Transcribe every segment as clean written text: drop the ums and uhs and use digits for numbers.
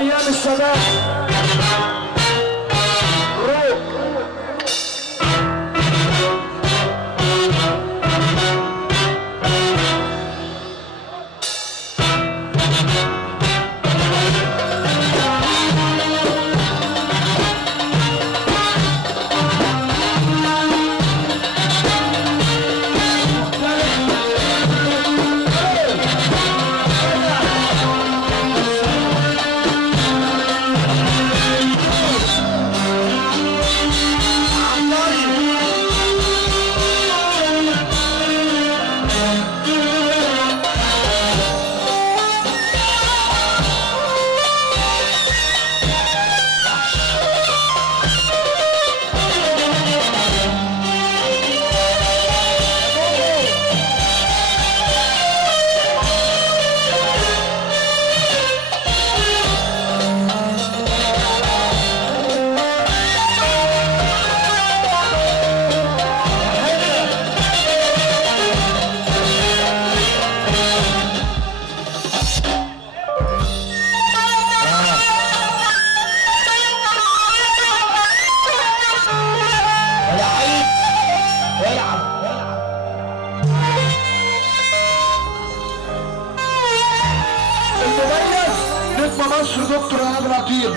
ايام السادات. مصر دكتور ايهاب العطير.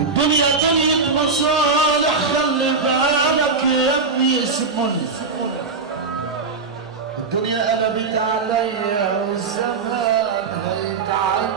الدنيا دنيا مصالح، خلي بالك يا ابني اسموني. الدنيا قلبت عليا والزمان هيتعلم.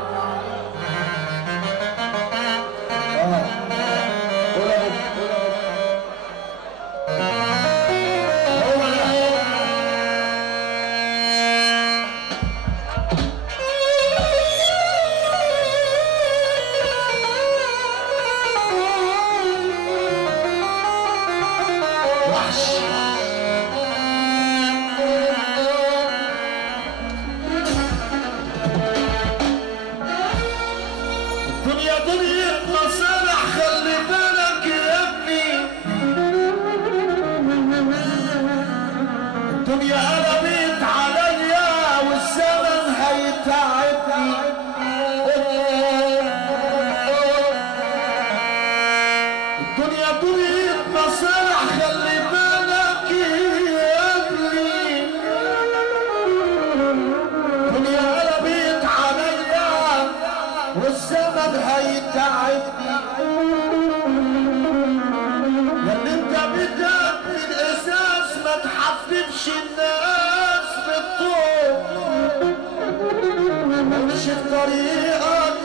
الدنيا دنيا مصالح، خلي بالك يا ابني. الدنيا قلبت عليا والزمن هيتعبني. الدنيا دنيا مصالح، خلي بالك يا ابني. الدنيا قلبت عليا والزمن هيتعبني. ياللي انت بدك من اساس ما تحببش الناس بالطول، وامشي في طريقك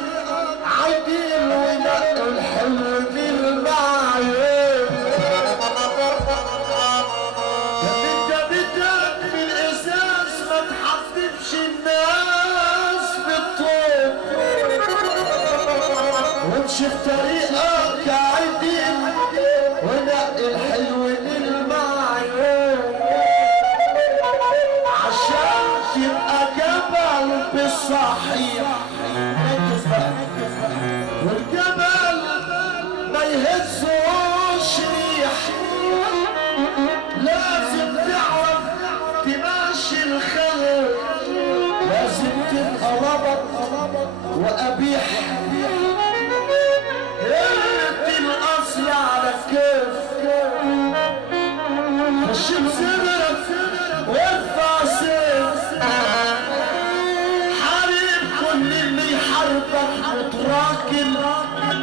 عدل ونقي الحلو بالمعيوب. ياللي انت بدك من اساس ما تحببش الناس بالطول، وامشي في طريقك عدل ونقي الحلو للمعيوب. عشان تبقى جبل بالصحيح، والجبل ما يهزوش ريح. لازم تعرف تماشي الخلق، لازم تبقى ربط وقبيح. ادي الاصل على الكيف، خش بصدرك وارفع سيف. حارب كل اللي يحاربك وتراكن،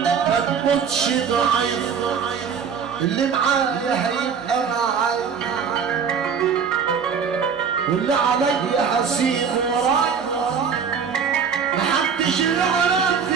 ما تموتش ضعيف. اللي معايا هيبقى معايا، واللي عليا هسيبه ورايا. محدش يعرف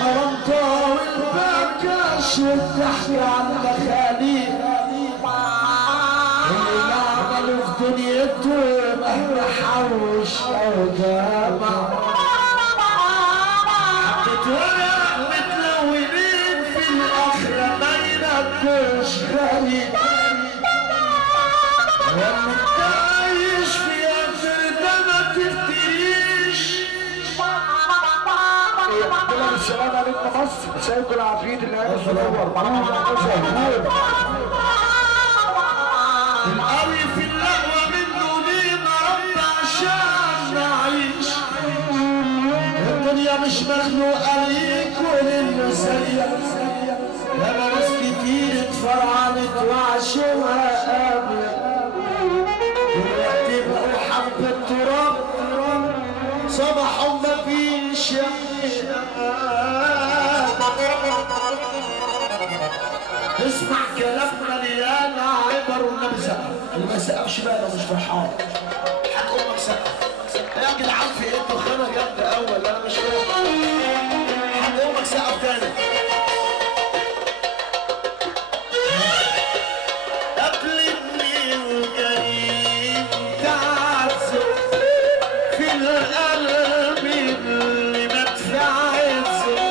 حرام طاول بكاش والضحك على المخاليق اللي عملوا في دنيته مهما حوش او جامع حبة ورق متلونين في الاخرة ما ينكوش غالي وانت عايش في اخر ده ما تفتريش. كلام السلام عليكم مصر سيد العفريت اللي قاعد في الاول القوي في اللقوة منه لينا رب عشان نعيش. الدنيا مش مخلوقة ليك وللمسيح لما ناس كتير اتفرعنت وعاشوها قبل دلوقتي بقوا حبة تراب صباحهم مفيش اسمع كلام مليان عبر والنبي سقف اللي ما سقفش بقى لو مش فرحان حق امك سقف يا جدعان في ايه الدخانه جامده اول انا مش فاهم حق امك سقف تاني قبل النيل الكريم تعزف في القلب اللي مات في عزه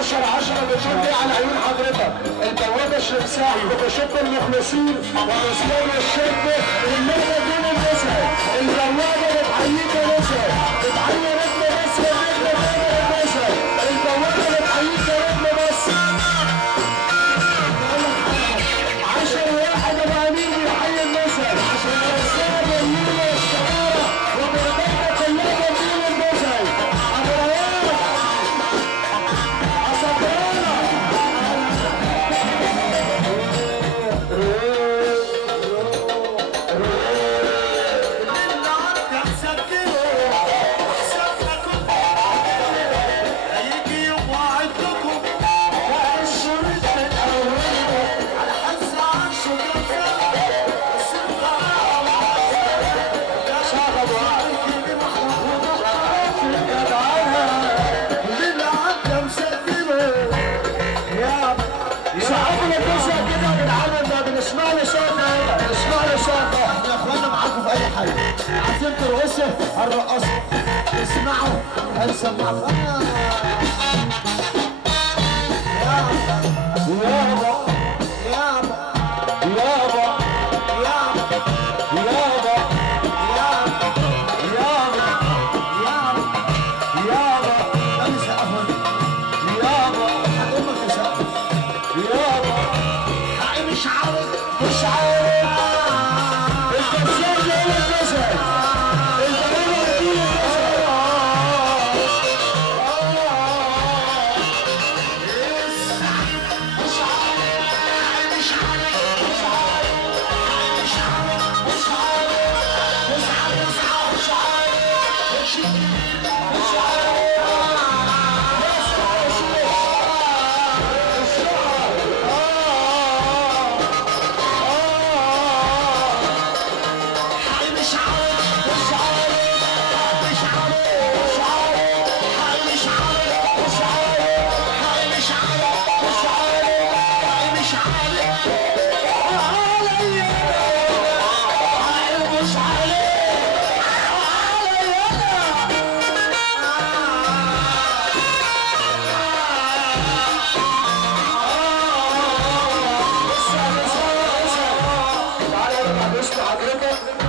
على عيون حضرتك البوابه الشمساء بتشد المخلصين والاسلام والشد الليله دون النساء البوابه بتحييك يا نساء بتحيي نجم مصر نجم النساء البوابه بتحييك يا نجم مصر 10 واحد ابو امين بيحيي النساء عشان الرساله جايين الشعاره وبربطنا كلها جايين النساء ابو رياض عصبانا عايزين ترقصوا هنرقصوا، اسمعوا هنسمعكم. يابا يابا يابا يابا يابا يابا يابا يابا يابا أنا سقفك يابا هقومك أسقف. يابا حقي مش عارف مش عارف الكسر جاي الكسر البلد دي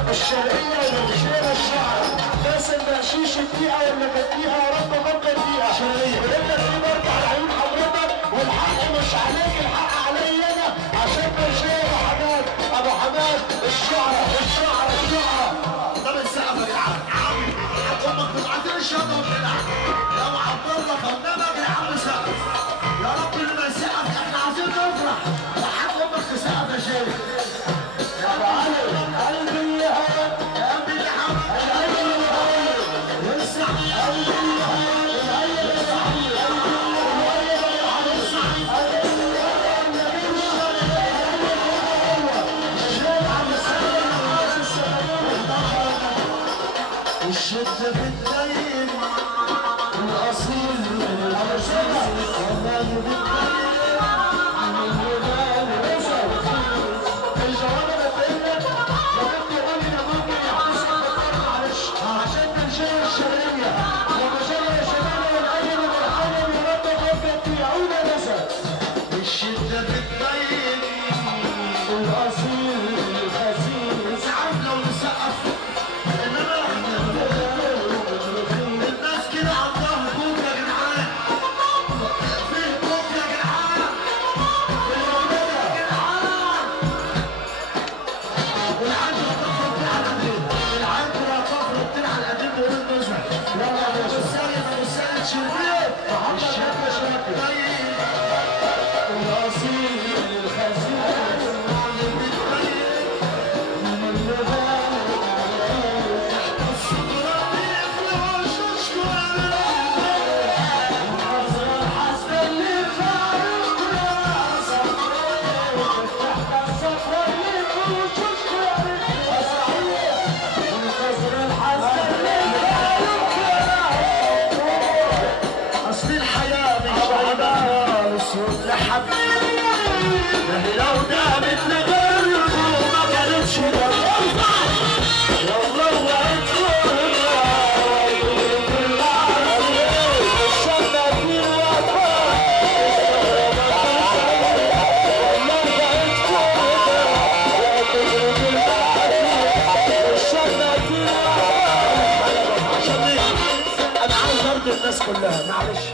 الشرقية والمشيرة الشعر ناس المقشيش الدقيقة واللي كانت يا رب فكر فيها شرقية وانت في برجع لعيون حضرتك والحق مش عليك الحق عليا انا عشان مشير ابو حماد ابو حماد الشعرة الشعرة الشعرة. طب السقف يا جدعان عم هتقومك تبعتلي الشنطة وتلعب يا ابو عبد الله فنانك يا عم سقف يا رب اللي ما يسقف احنا عايزين نفرح لحد امك تسقف يا شيخ. يا ابو علي قلبي يا قلبي يا حبيبي يسع قلبي الشدة بالدين الأصيل والله بالدين عشان تنشر الشرقية ومشاريع شمال والأجل والحرم يا رب فكر في عون نسب الشدة بالدين الأصيل الخسيس ساعات لو نسقف انما الناس كده عندها هبوط يا جدعان في هبوط يا جدعان يا جدعان والعنترة تفرط على القديم العنترة تفرط على القديم وقول النزل يلا يا باشا السيد شربيت الشدة شاكر الأصيل الخسيس اصل الحياة مش عبارة صوت يا حبيبي لو دامت لغيره ما كانتش مرة والله انا عايز ارضي الناس كلها معلش